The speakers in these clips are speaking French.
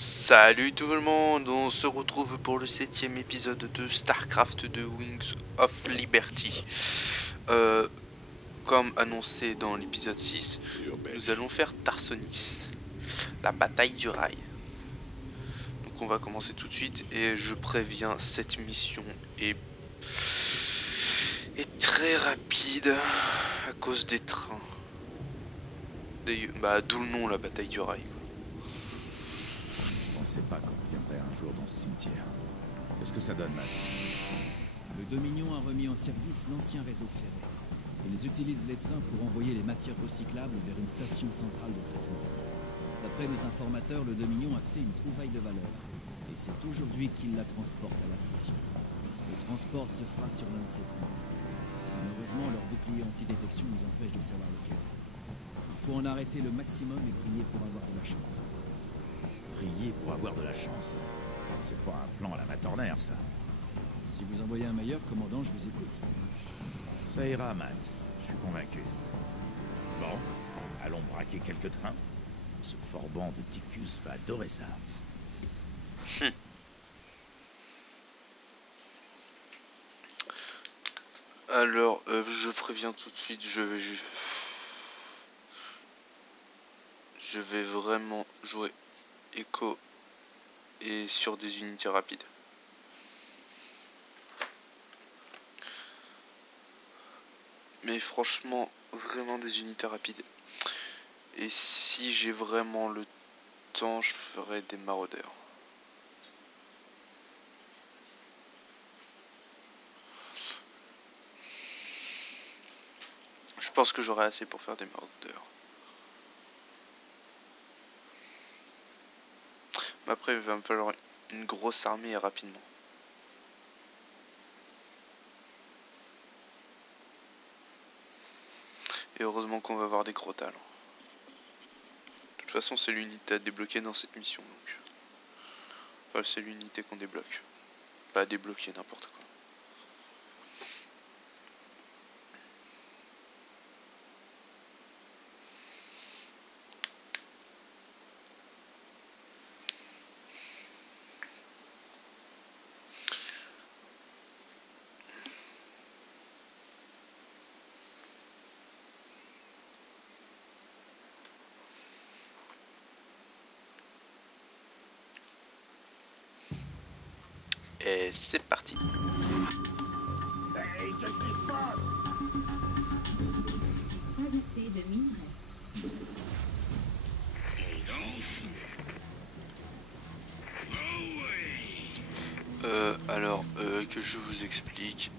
Salut tout le monde, on se retrouve pour le 7e épisode de StarCraft de Wings of Liberty. Comme annoncé dans l'épisode 6, nous allons faire Tarsonis, la bataille du rail. Donc on va commencer tout de suite et je préviens, cette mission est très rapide à cause des trains. D'où le nom, la bataille du rail. Je pensais pas qu'on reviendrait un jour dans ce cimetière. Qu'est-ce que ça donne, Matt? Le Dominion a remis en service l'ancien réseau ferré. Ils utilisent les trains pour envoyer les matières recyclables vers une station centrale de traitement. D'après nos informateurs, le Dominion a fait une trouvaille de valeur. Et c'est aujourd'hui qu'ils la transportent à la station. Le transport se fera sur l'un de ces trains. Malheureusement, leur bouclier antidétection nous empêche de savoir lequel. Il faut en arrêter le maximum et prier pour avoir de la chance. Prier pour avoir de la chance. C'est pas un plan à la Matorner, ça. Si vous envoyez un meilleur commandant, je vous écoute. Ça ira, Matt. Je suis convaincu. Bon, allons braquer quelques trains. Ce forban de Ticus va adorer ça. Alors, je préviens tout de suite, je vais vraiment jouer écho et sur des unités rapides. Mais franchement, vraiment des unités rapides. Et si j'ai vraiment le temps, je ferai des maraudeurs. Je pense que j'aurai assez pour faire des maraudeurs. Mais après, il va me falloir une grosse armée rapidement. Et heureusement qu'on va avoir des gros talents. De toute façon, c'est l'unité à débloquer dans cette mission. Donc, enfin, c'est l'unité qu'on débloque. Pas à débloquer, n'importe quoi. Et c'est parti. Hey, qu'est-ce qui se passe? Pas assez de minerais. Alors, que je vous explique.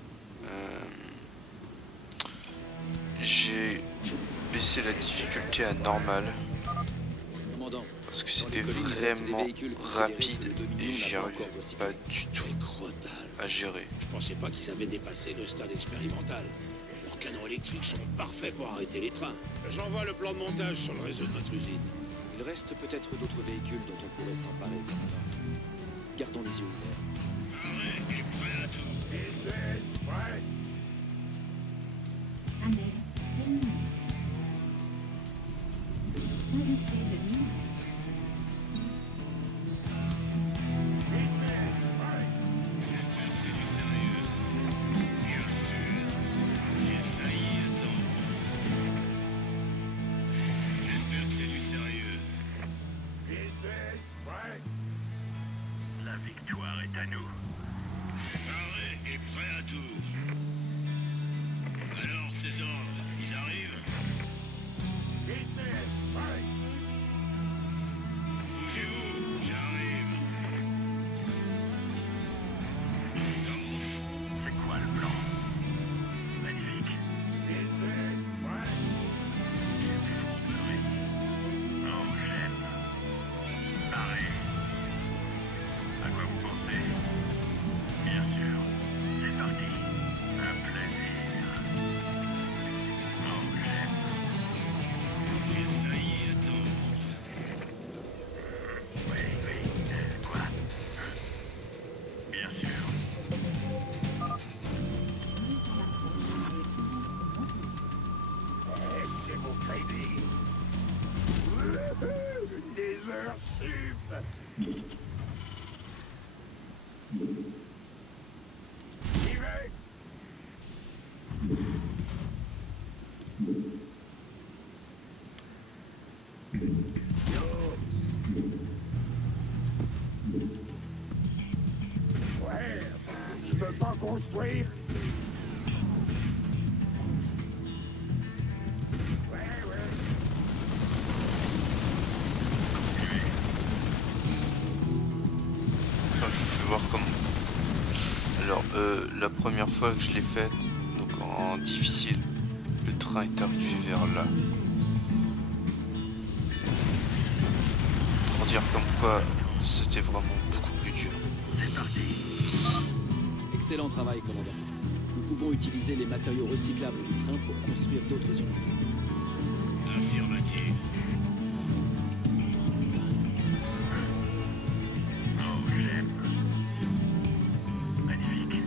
J'ai baissé la difficulté à normale. Commandant, Parce que c'était vraiment rapide et j'y arrivais pas du tout à gérer. Je pensais pas qu'ils avaient dépassé le stade expérimental. Leurs canons électriques sont parfaits pour arrêter les trains. J'envoie le plan de montage sur le réseau de notre usine. il reste peut-être d'autres véhicules dont on pourrait s'emparer, commandant. Gardons les yeux ouverts. Annexe terminée. Pas assez de minerais. La victoire est à nous. Paré et prêt à tout. Alors, ces ordres, ils arrivent? Bougez-vous, j'arrive. Donc, c'est quoi le plan? Magnifique. Oh, j'aime. Paré. À quoi vous pensez? Bien sûr, c'est parti. Un plaisir. Oh, j'aime. J'ai failli attendre. J'y vais. Ouais, je peux pas construire. Enfin, je vous fais voir comment. Alors, la première fois que je l'ai faite, donc en difficile, le train est arrivé vers là. Pour dire comme quoi, c'était vraiment beaucoup plus dur. Excellent travail, commandant. Nous pouvons utiliser les matériaux recyclables du train pour construire d'autres unités. Affirmatif. Oh, j'aime. Magnifique.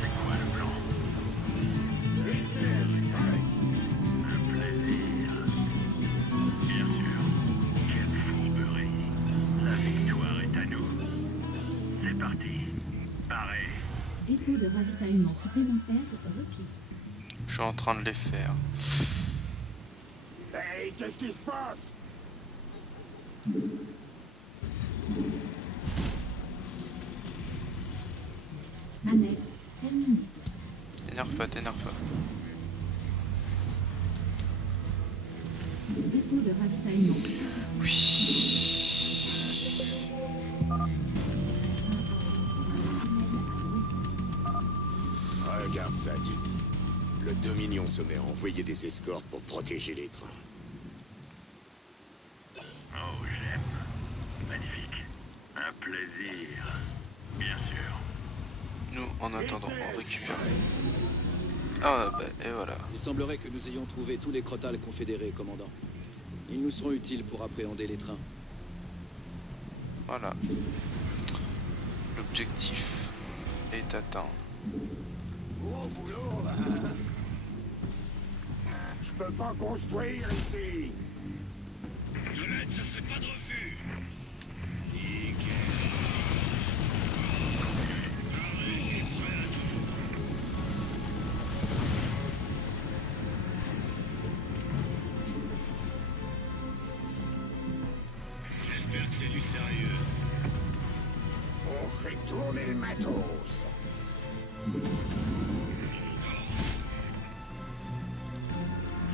C'est quoi le plan? Un plaisir. Bien sûr. Quelle fourberie. La victoire est à nous. C'est parti. Pareil. Dépôt de ravitaillement supplémentaire requis. Je suis en train de les faire. Hey, qu'est-ce qui se passe? Annexe terminée. T'énerve pas, t'énerve pas. Dépôt de ravitaillement. Oui. Regarde ça, Duny. Le Dominion se met à envoyer des escortes pour protéger les trains. Oh, j'aime. Magnifique. Un plaisir. Bien sûr. Nous, en attendant, on récupère. Ah bah, et voilà. Il semblerait que nous ayons trouvé tous les crotales confédérés, commandant. Ils nous seront utiles pour appréhender les trains. Voilà. L'objectif est atteint. Gros boulot, là. Je peux pas construire ici. De l'aide, ça serait pas de refus. J'espère que c'est du sérieux. On fait tourner le matos.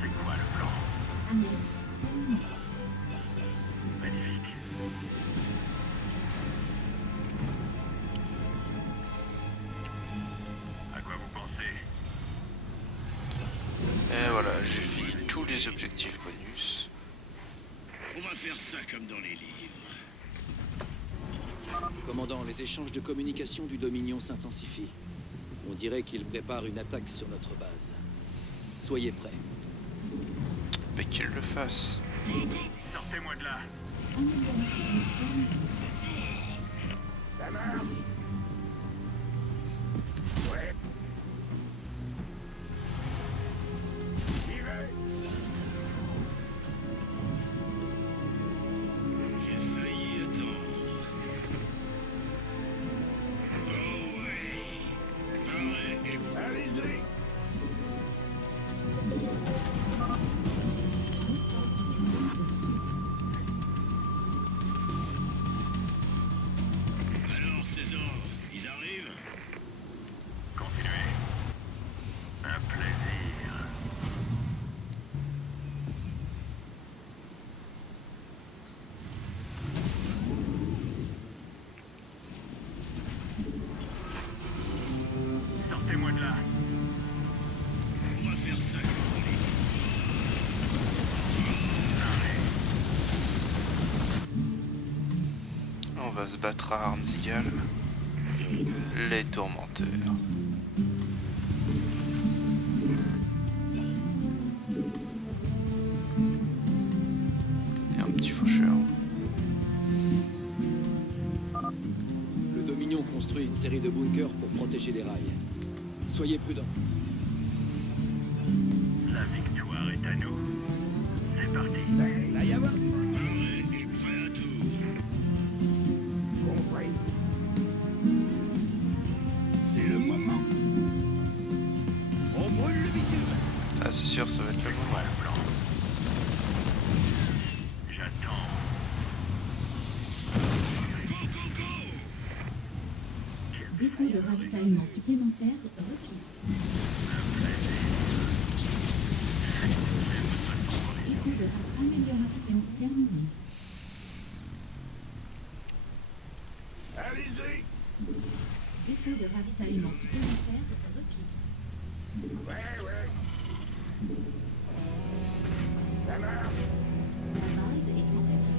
C'est quoi le plan? Annexe terminée. Magnifique. À quoi vous pensez? Et voilà, j'ai fini tous les objectifs bonus. On va faire ça comme dans les livres. Commandant, les échanges de communication du Dominion s'intensifient. On dirait qu'il prépare une attaque sur notre base. Soyez prêts. Mais qu'il le fasse. Sortez-moi de là. Ça marche. Ouais. J'y vais. J'ai failli attendre. Oh oui. Pareil et allez-y. Alors, ces ordres, ils arrivent? Continuez. Un plaisir. Sortez-moi de là. On va faire ça comme on dit. On va se battre à armes égales. Les tourmenteurs. Et un petit faucheur. Le Dominion construit une série de bunkers pour protéger les rails. Soyez prudents. La victoire est à nous. C'est parti. Va y avoir... Paré et prêt à tout. Compris. C'est le moment. On brûle le bitume. Ah c'est sûr, ça va être le moment. Voilà le plan. J'attends. Dépôt de ravitaillement supplémentaire requis. Dépôt de amélioration terminée. Allez-y. Dépôt de ravitaillement supplémentaire requis. Ouais. Ça marche. La base est attaquée.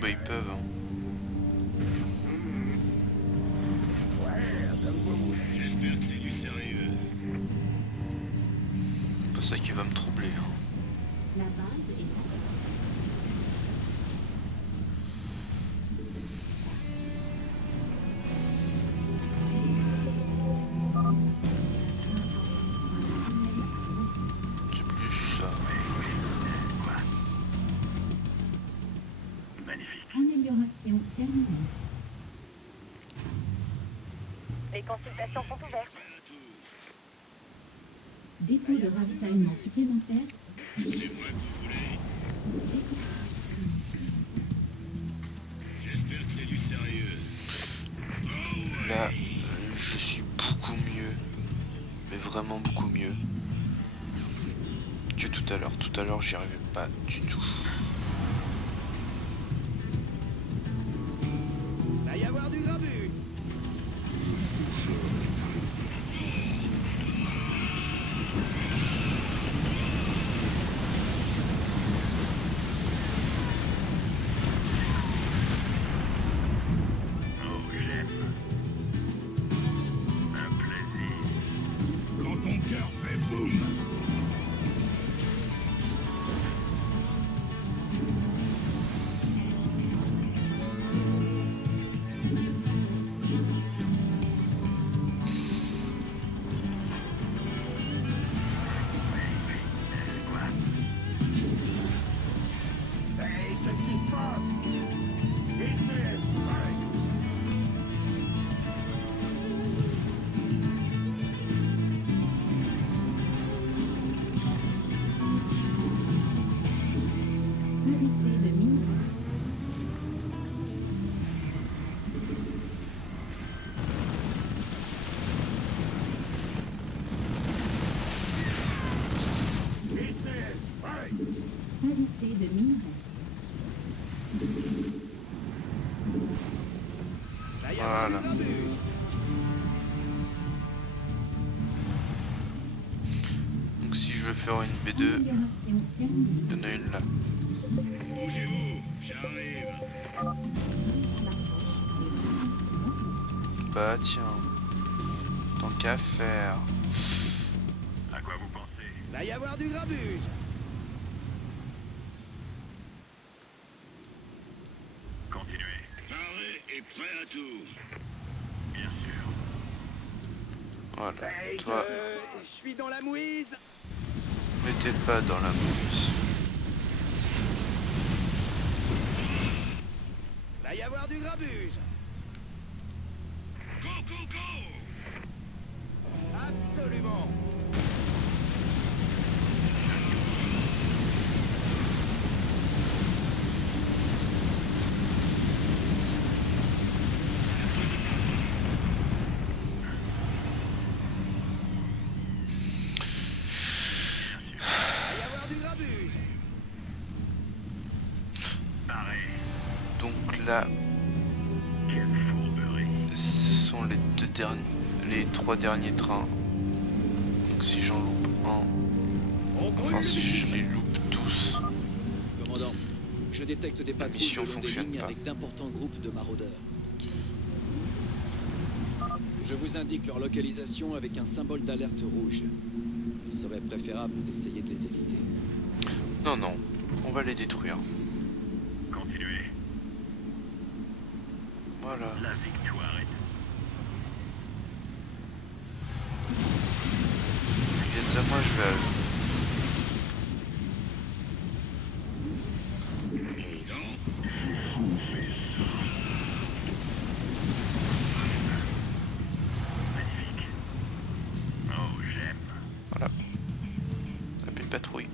Bah ils peuvent. Hein. J'espère que c'est du sérieux. C'est pas ça qui va me troubler. Hein. La base est attaquée. C'est plus ça. Magnifique. Amélioration terminée. Les consultations sont ouvertes. Dépôt de ravitaillement supplémentaire. C'est moi que vous voulez. J'espère que c'est du sérieux. Là, je suis beaucoup mieux. Mais vraiment beaucoup mieux. Que tout à l'heure. Tout à l'heure, j'y arrivais pas du tout. Va y avoir du grabuge. Oh, j'aime. Un plaisir. Quand ton cœur fait boum. Hey, qu'est-ce qui se passe? Ici, Spike. Choisissez de minerai. Ici, Spike. Choisissez de minerai. Va y avoir Voilà. du grabuge. Donc si je veux faire une B2, Amélioration terminée. il y en a une là. Bougez-vous, j'arrive. Bah tiens. Tant qu'à faire. À quoi vous pensez? Va y avoir du grabuge. Continuez. Paré et prêt à tout. Bien sûr. Voilà. Toi, Je suis dans la mouise. mettez pas dans la mousse. Va y avoir du grabuge. Go, go, go! Absolument. Va y avoir du grabuge. Paré. Donc là, Quelle fourberie. ce sont les trois derniers trains. Donc si j'en loupe un, On brûle enfin le si je bitume. les loupe tous, Commandant, je détecte des patrouilles mission le long des fonctionne lignes pas. avec d'importants groupes de maraudeurs. Je vous indique leur localisation avec un symbole d'alerte rouge. Il serait préférable d'essayer de les éviter. non non, on va les détruire. Continuez. Voilà. La victoire est... Ils viennent à moi, je vais à eux. Patrouille.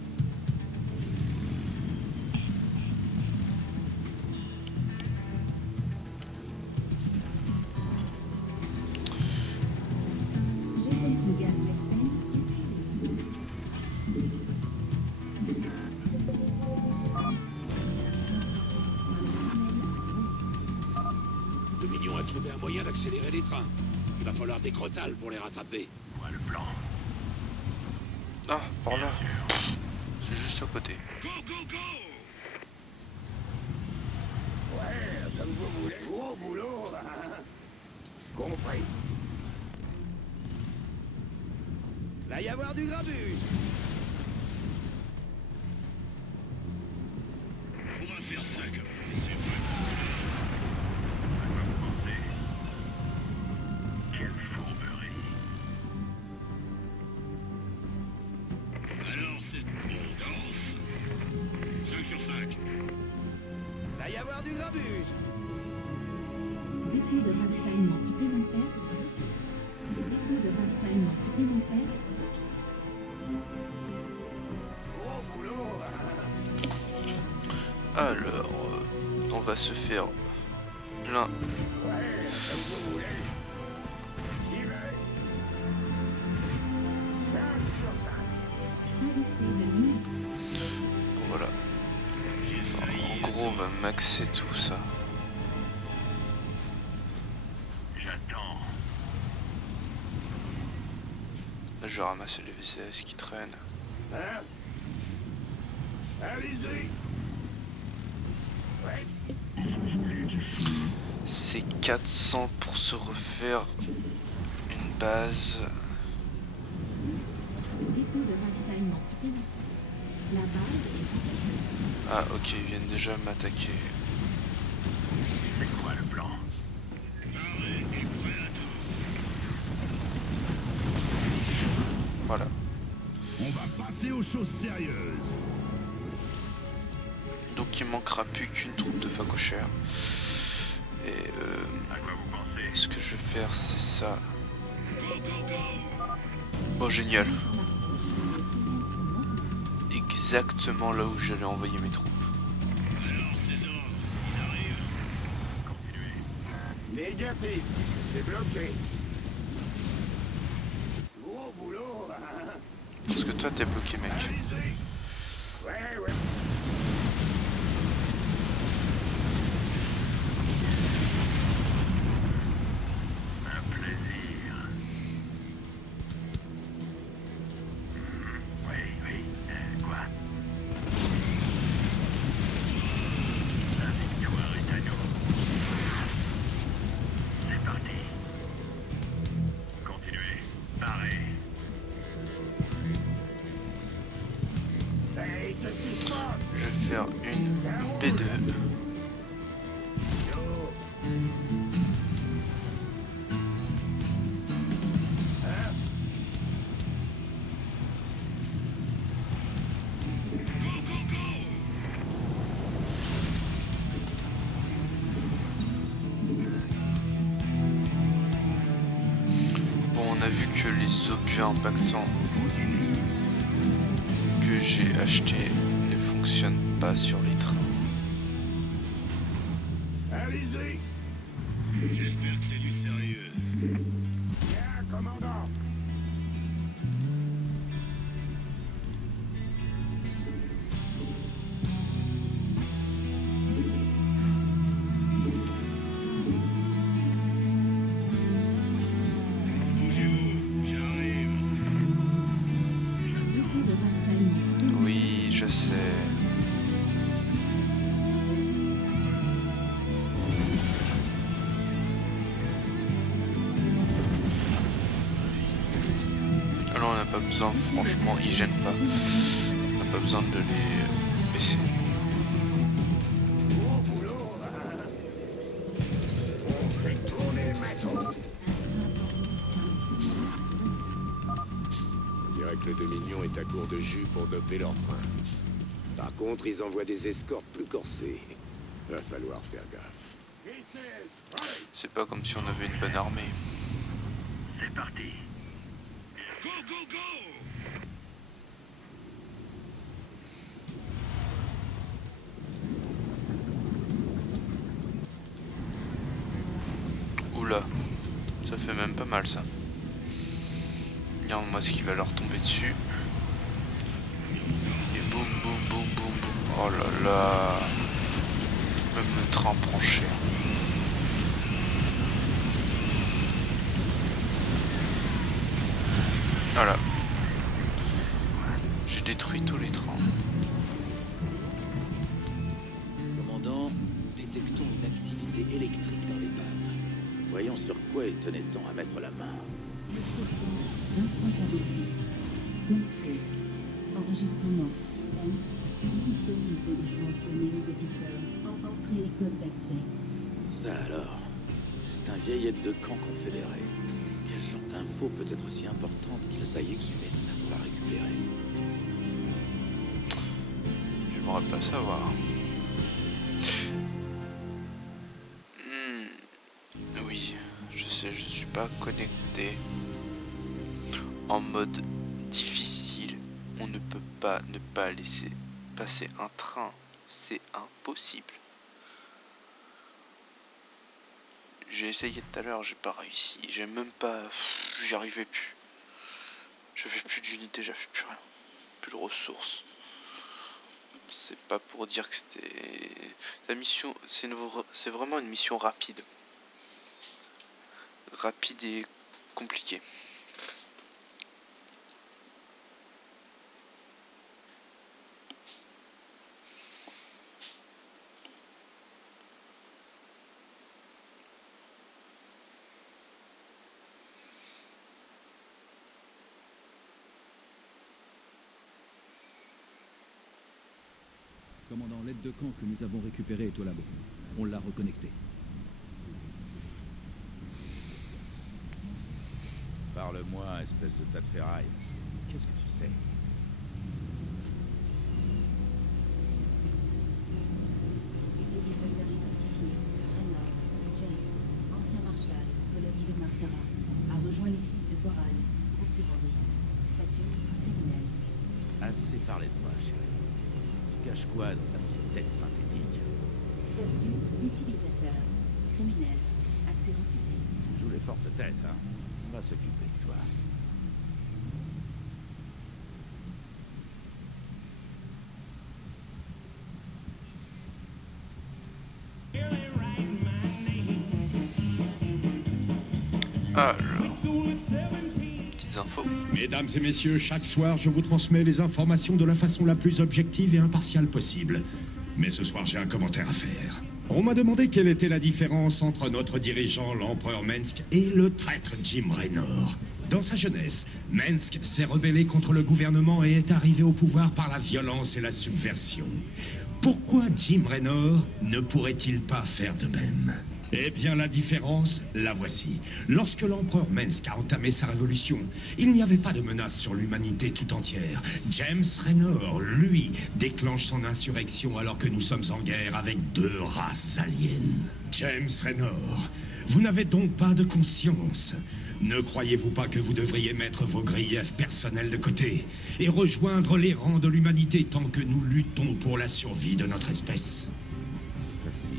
J'essaie le gaz Vespen épuisé. Le Dominion a trouvé un moyen d'accélérer les trains. Il va falloir des crotales pour les rattraper. Voilà le plan. Ah, par là. C'est juste à côté. Go, go, go! Ouais, comme vous voulez. Gros boulot, hein. Compris. Va y avoir du grabuge. On va faire ça comme c'est vrai. À quoi vous pensez? Quelle fourberie. Alors c'est... On danse? 5 sur 5. Va y avoir du grabuge. Dépôt de ravitaillement supplémentaire. Dépôt de ravitaillement supplémentaire. Gros boulot, hein. Alors, on va se faire plein. Ouais, comme vous voulez. J'y vais. 5 sur 5. Pas assez de minerais. Bon, voilà. Enfin, en gros, on va maxer tout ça. J'attends. Là, je vais ramasser les VCS qui traînent. Hein? Allez-y. Ouais. C'est 400 pour se refaire une base. Dépôt de ravitaillement supplémentaire. La base est... Ah, ok, ils viennent déjà m'attaquer. C'est quoi le plan? Paré et prêt à tout. Voilà. On va passer aux choses sérieuses. Donc il manquera plus qu'une troupe de facochères. Et À quoi vous pensez? ce que je vais faire, c'est ça. Go, go, go! Bon, génial. Exactement là où j'allais envoyer mes troupes. Alors, ces ordres, ils arrivent. Continuez. Négatif. C'est bloqué. Gros boulot, hein. Parce que toi, t'es bloqué, mec. Allez-y. Ouais, ouais. Un plaisir. Oui, oui. Quoi? La victoire est à nous. C'est parti. Continuez. Parez. Hey, qu'est-ce qui se passe? Je vais faire une P2. Yo. Hein? Go, go, go! Bon, on a vu que les obus impactants que j'ai achetés ne fonctionnent pas sur les trains. Allez-y. J'espère que c'est du sérieux. Bien, commandant. Bougez-vous, j'arrive. Dépôt de ravitaillement supplémentaire. Oui, je sais. Alors on n'a pas besoin, franchement, ils gênent pas. On n'a pas besoin de les baisser. Gros boulot, hein. Le Dominion est à court de jus pour doper leur train. Par contre, ils envoient des escortes plus corsées. Va falloir faire gaffe. C'est pas comme si on avait une bonne armée. C'est parti. Go, go, go! Oula, ça fait même pas mal ça. Regarde-moi ce qui va leur tomber dessus. Et boum, boum, boum, boum, boum. Oh là là. Même le train prend cher. Voilà. J'ai détruit tous les trains. Commandant, nous détectons une activité électrique dans l'épave. Voyons sur quoi il tenait tant à mettre la main. 2346. Connecté. Enregistrement. Système. Initiative de défense de Néo-Gettysburg. Entrée les codes d'accès. Ça alors, c'est un vieil aide de camp confédéré. Quel genre d'info peut être aussi importante qu'ils aillent exhumer ça pour la récupérer? J'aimerais pas savoir. Oui, je sais, je suis pas connecté. En mode difficile, on ne peut pas ne pas laisser passer un train. C'est impossible. J'ai essayé tout à l'heure, j'ai pas réussi. J'ai même pas... J'y arrivais plus. J'avais plus d'unité, j'avais plus rien. Plus de ressources. C'est pas pour dire que c'était... La mission... C'est vraiment une mission rapide. Rapide et compliquée. Commandant, l'aide de camp que nous avons récupérée est au labo. On l'a reconnectée. Parle-moi, espèce de tas de ferraille. Qu'est-ce que tu sais? Utilisateur identifié. Raynor. James. Ancien marshal. Colonie de Marsara. A rejoint les fils de Coral. Groupe terroriste. Statut criminel. Assez parlé de moi, chérie. Tu caches quoi dans ta petite tête synthétique? Statut utilisateur. Criminel. Accès refusé. Tu joues les fortes têtes, hein? On va s'occuper de toi. Alors, petites infos. Mesdames et messieurs, chaque soir, je vous transmets les informations de la façon la plus objective et impartiale possible. Mais ce soir, j'ai un commentaire à faire. On m'a demandé quelle était la différence entre notre dirigeant, l'empereur Mensk, et le traître Jim Raynor. Dans sa jeunesse, Mensk s'est rebellé contre le gouvernement et est arrivé au pouvoir par la violence et la subversion. Pourquoi Jim Raynor ne pourrait-il pas faire de même ? Eh bien, la différence, la voici. Lorsque l'empereur Mensk a entamé sa révolution, il n'y avait pas de menace sur l'humanité tout entière. James Raynor, lui, déclenche son insurrection alors que nous sommes en guerre avec 2 races aliens. James Raynor, vous n'avez donc pas de conscience. Ne croyez-vous pas que vous devriez mettre vos griefs personnels de côté et rejoindre les rangs de l'humanité tant que nous luttons pour la survie de notre espèce ? C'est facile.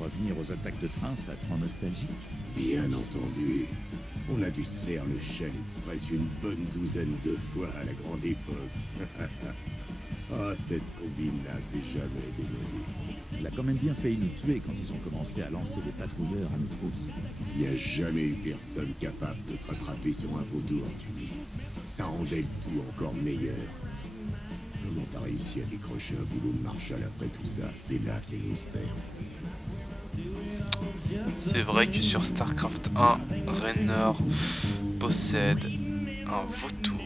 Revenir aux attaques de train, ça te rend nostalgique? Bien entendu. On a dû se faire le Shell Express une bonne douzaine de fois à la grande époque. Ah, cette combine-là, c'est jamais démodé. Il a quand même bien failli nous tuer quand ils ont commencé à lancer des patrouilleurs à nos trousses. Il n'y a jamais eu personne capable de te rattraper sur un vautour, Jimmy. Ça rendait le tout encore meilleur. Comment t'as réussi à décrocher un boulot de Marshall après tout ça? C'est là qu'est le mystère. C'est vrai que sur StarCraft 1, Raynor possède un vautour.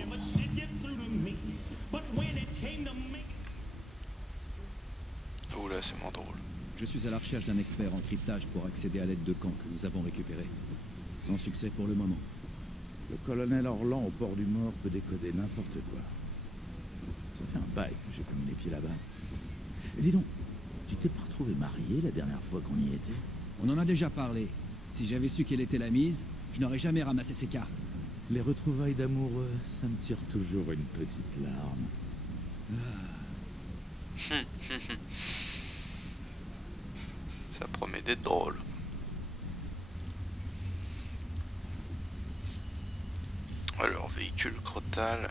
Oula, c'est moins drôle. Je suis à la recherche d'un expert en cryptage pour accéder à l'aide de camp que nous avons récupérée. Sans succès pour le moment. Le colonel Orlan au port du Mort peut décoder n'importe quoi. Ça fait un bail que j'ai pas mis les pieds là-bas. Et dis donc, tu t'es pas retrouvé marié la dernière fois qu'on y était? On en a déjà parlé. Si j'avais su quelle était la mise, je n'aurais jamais ramassé ces cartes. Les retrouvailles d'amoureux, ça me tire toujours une petite larme. Ça promet d'être drôle. Alors, véhicule Crotal.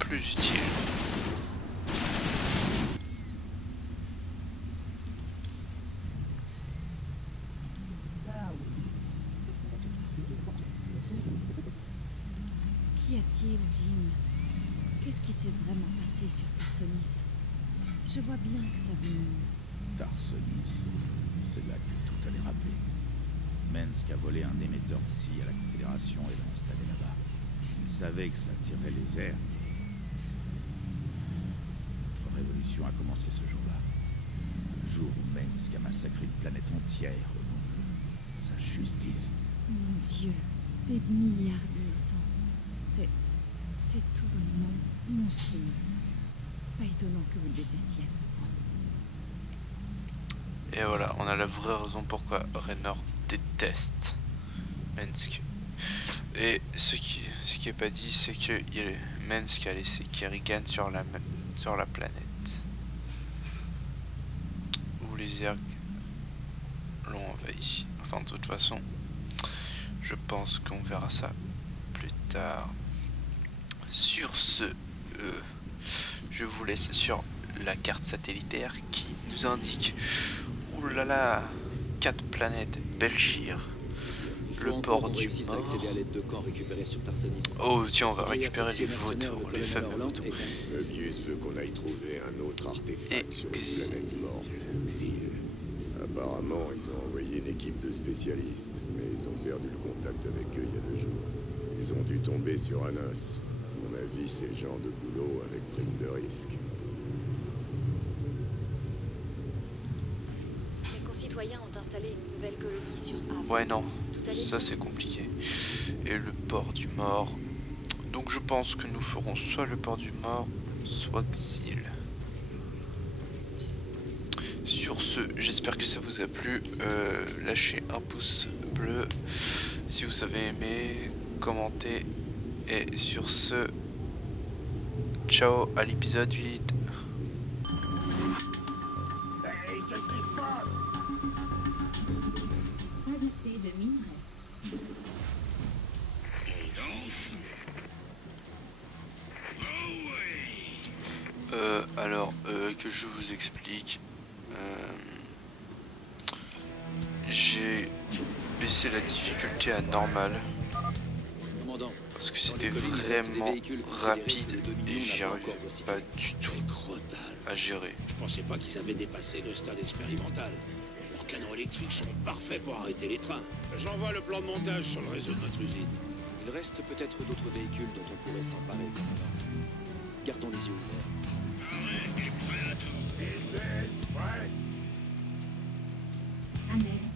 Plus utile. Qu'y a-t-il, Jim? Qu'est-ce qui s'est vraiment passé sur Tarsonis? Je vois bien que ça vous mine. Tarsonis, c'est là que tout a dérapé. Mensk a volé un émetteur psy à la Confédération et l'a installé là-bas. Il savait que ça tirerait les airs. La révolution a commencé ce jour-là. Le jour où Mensk a massacré une planète entière au nom de sa justice. Mon Dieu, des milliards d'innocents. C'est tout bonnement monstrueux. Pas étonnant que vous le détestiez à ce point. Et voilà, on a la vraie raison pourquoi Raynor déteste Mensk. Et ce qui est pas dit, c'est que Mensk a laissé Kerrigan sur la planète. Où les Zerg l'ont envahi. Enfin, de toute façon, je pense qu'on verra ça plus tard. Sur ce, je vous laisse sur la carte satellitaire qui nous indique, oulala, 4 planètes, Belchir, le port du Mort. Accéder à l'aide de camps récupérés sur Tarsonis. Oh tiens, on va récupérer les vautours, les fameux vautours. Möbius veut qu'on aille trouver un autre artefact sur une planète morte, Xil. Apparemment, ils ont envoyé une équipe de spécialistes, mais ils ont perdu le contact avec eux il y a 2 jours. Ils ont dû tomber sur Anas. À mon avis, c'est le genre de boulot avec prime de risque. Mes concitoyens ont installé une nouvelle colonie sur Havre. Ouais non, ça c'est compliqué. Et le port du Mort. Donc je pense que nous ferons soit le port du Mort, soit Xil. Sur ce, j'espère que ça vous a plu. Lâchez un pouce bleu si vous avez aimé, commentez. Et sur ce, ciao à l'épisode 8. Hey, qu'est-ce qui se passe? Pas assez de minerais. Alors, que je vous explique. J'ai baissé la difficulté à normale parce que c'était vraiment rapide et j'y arrivais pas du tout à gérer. Je pensais pas qu'ils avaient dépassé le stade expérimental. Leurs canons électriques sont parfaits pour arrêter les trains. J'envoie le plan de montage sur le réseau de notre usine. Il reste peut-être d'autres véhicules dont on pourrait s'emparer. Gardons les yeux ouverts. Arrête, est prêt à tout. Annexe